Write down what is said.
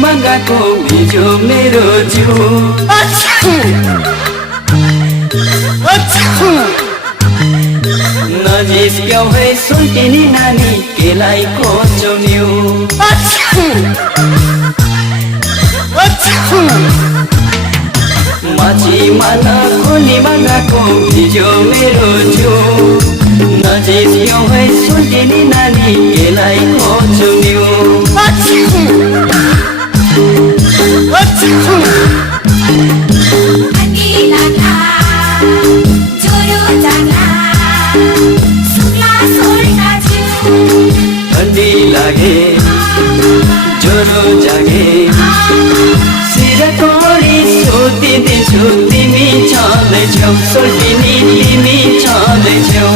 मगाको भिजो मेरो जिउ नजिस्क्यौ है सुल्टिनी नानी केलाई कोचौन्यौ माछी मान खोली मगाको भिजो मेरो जिउ नजिस्क्यौ है सुल्टिनी नानी केलाई कोचौन्यौ ठण्डी लागे ज्वरो जागे सिर तोडी सोधिदिन्छु तिमी छँदैछौ सुल्टिनी तिमी छँदैछौ